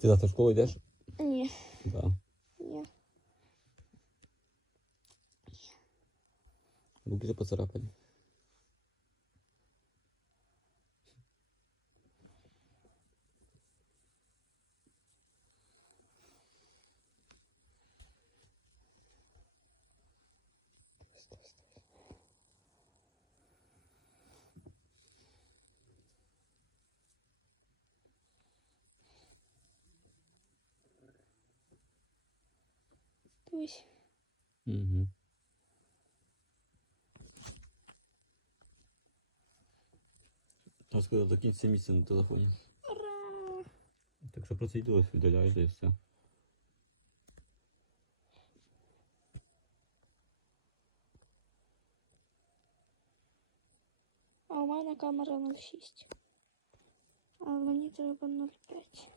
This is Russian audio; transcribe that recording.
Ти завтра в школу йдеш? Ні, Да. ні. Руки вже поцарапані. Дивись. Угу. Я сказав, до кінця місця на телефоні. Ура! Так що процедуру віддаляєте і все. А у мене камера 0,6. А мені треба 0,5.